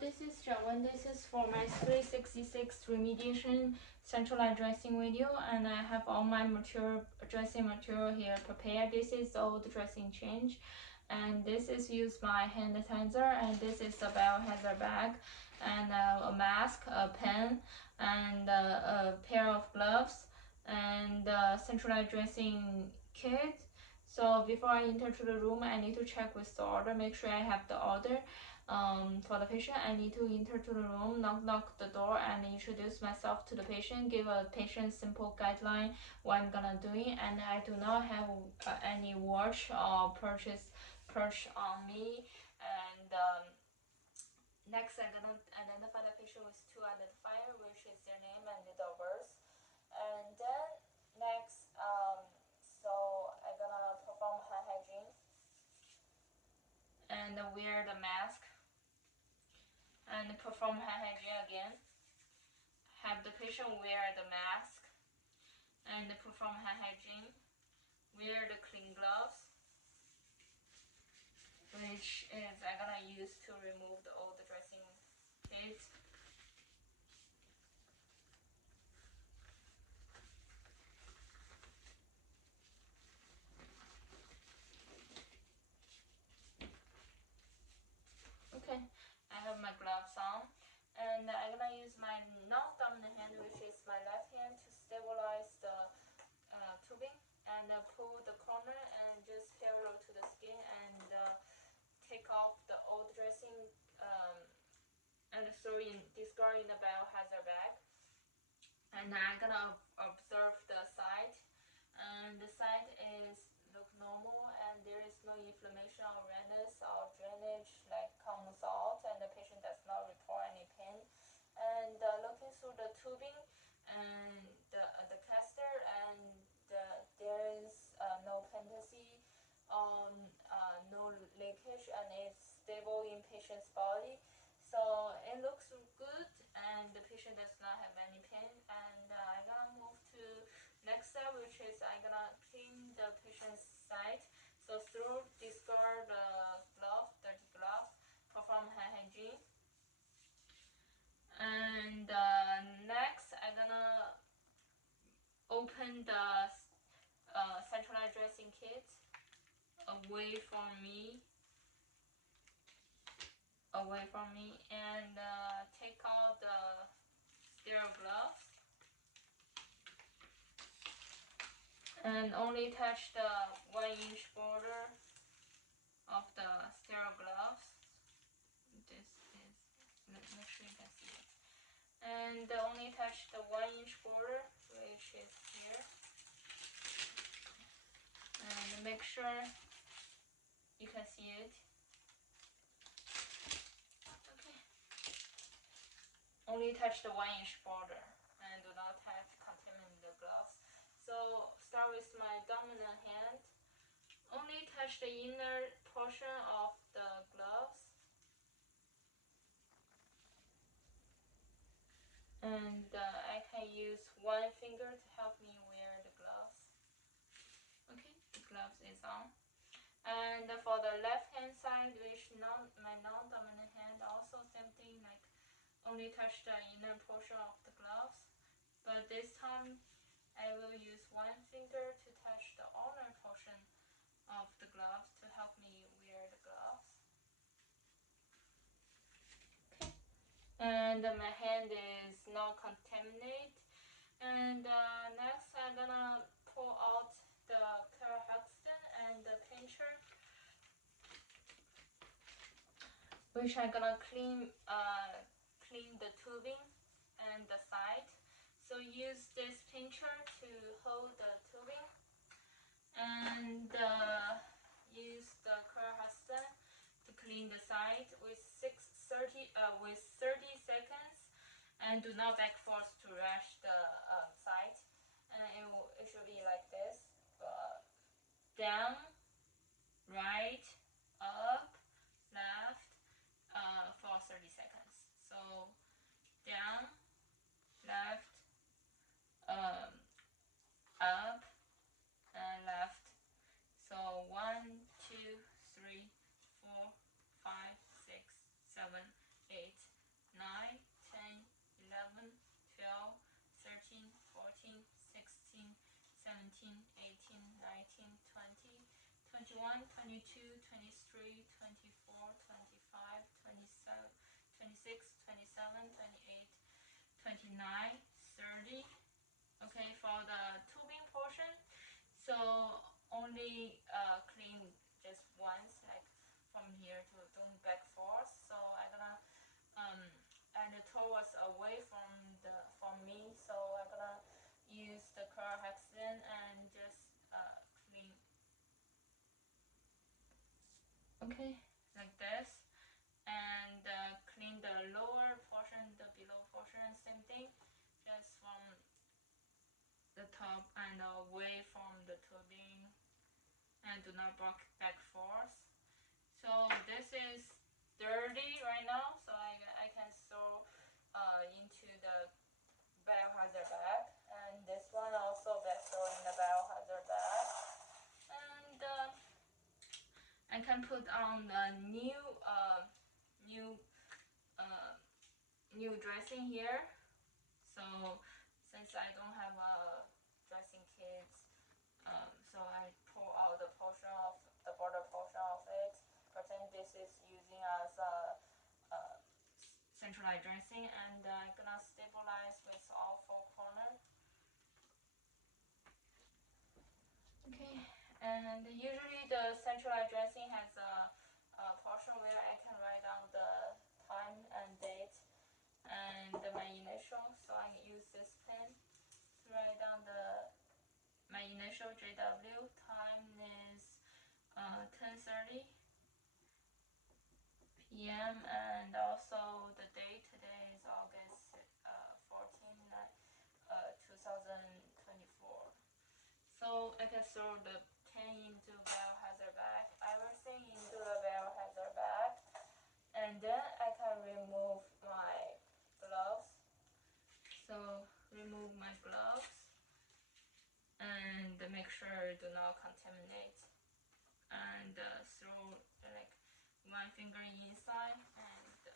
this is Jawon. This is for my 366 remediation centralized dressing video, and I have all my dressing material here prepared. This is all the dressing change, and this is use my hand sanitizer, and this is a biohazard bag, and a mask, a pen, and a pair of gloves, and centralized dressing kit. So before I enter to the room, I need to check with the order, make sure I have the order. For the patient, I need to enter to the room, knock the door, and introduce myself to the patient, give a patient simple guideline what I'm gonna do it, and I do not have any watch or perch on me. And next, I'm gonna identify the patient with two identifier, which is their name and date of birth. And then next, so I'm gonna perform hand hygiene and wear the mask. And perform hand hygiene again. Have the patient wear the mask and perform hand hygiene. Wear the clean gloves, which is I'm gonna use to remove the old dressing kit. Okay, I have my gloves on. And I'm gonna use my non-dominant hand, which is my left hand, to stabilize the tubing and pull the corner and just parallel to the skin and take off the old dressing and discard in the biohazard bag. And I'm gonna observe the site, and the site is look normal, and there is no inflammation or redness or drainage like comes out, and the patient does not report any pain. And looking through the tubing and the caster, and there is no patency, no leakage, and it's stable in patient's body. So it looks good, and the patient does not have any pain. And I'm gonna move to next step, which is I'm gonna clean the patient's site. So through discard the dirty glove, perform hand hygiene. And next, I'm gonna open the centralized dressing kit away from me, and take out the sterile gloves, and only touch the 1-inch border of the sterile gloves. This is, make sure you can see it. And only touch the 1-inch border, which is here. And make sure you can see it. Okay. Only touch the 1-inch border and do not touch contaminate the gloves. So start with my dominant hand. Only touch the inner portion of the gloves. And I can use one finger to help me wear the gloves. Okay, the gloves is on. And for the left hand side, which my non-dominant hand, also same thing, like only touch the inner portion of the gloves. But this time, I will use one finger to touch the outer portion of the gloves to help me wear the gloves. Okay. And my hand is not contaminated. And next, I'm gonna pull out the and the pincher, which I'm gonna clean the tubing and the side. So use this pincher to hold the tubing, and use the to clean the side with 30 seconds, and do not back force to rush the side. And it should be like this. Down, right, up, left, for 30 seconds. So down, left, up, and left. So 1, 2, 3, 4, 5, 6, 7, 8, 18, 19, 20, 21, 22, 23, 24, 25, 27, 26, 27, 28, 29, 30. Okay, for the tubing portion, so only clean just once, like from here to don't back forth. So I'm gonna and towards away from me. So I'm gonna use the chlorhexidine and just clean. Okay, like this, and clean the lower portion, the below portion, same thing, just from the top and away from the tubing, and do not back forth. So this is dirty right now, so I can throw into the biohazard bag, and this one also throw in the biohazard bag, and I can put on the new dressing here. So since I don't have a dressing kit, so I pull out the portion of the border portion of it. Pretend this is using as a centralized dressing, and I'm gonna stabilize with all four corners. Okay, and usually the centralized dressing has a portion where I can write down the time and date and my initial. So I use this pen to write down my initial JW. Time is 10:30 p.m. and also the date today is August 14, 2024. So I can throw the pen into biohazard bag, everything into the biohazard bag, and then I can remove my gloves. So remove my gloves and make sure do not contaminate, and throw like one finger inside and to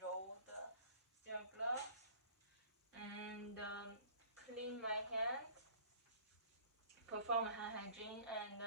roll the steel gloves, and clean my hand, perform hand hygiene, and